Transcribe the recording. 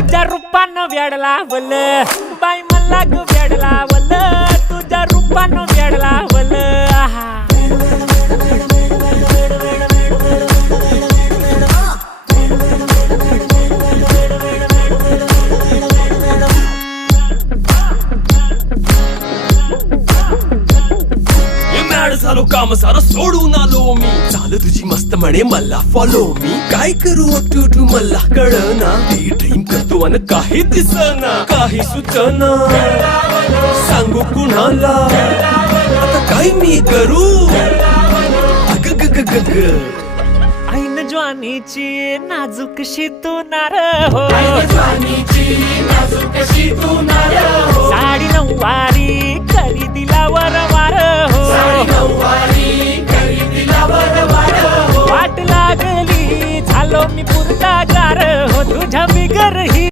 तुझ्या रूपानं वेड लावल बाई मला ग वेड लावल तुझ्या रूपानं वेड लावल आहा झालो काम सारं सोडून आलो मी चाल तुझी मस्त म्हणे मला फॉलो मी काय करू टू मला कळना ती ड्रीम करतो अन काही दिसना काही सुचना सांगू कुणाला आता काय मी करू अग ग ग ग ग ऐन ज्वानीची नाजूकशी तू नार हो साडी नऊवारी करी दिला वरवार हो वाट लागली झालो मी पुरता गार हो तुझ्या बिगर ही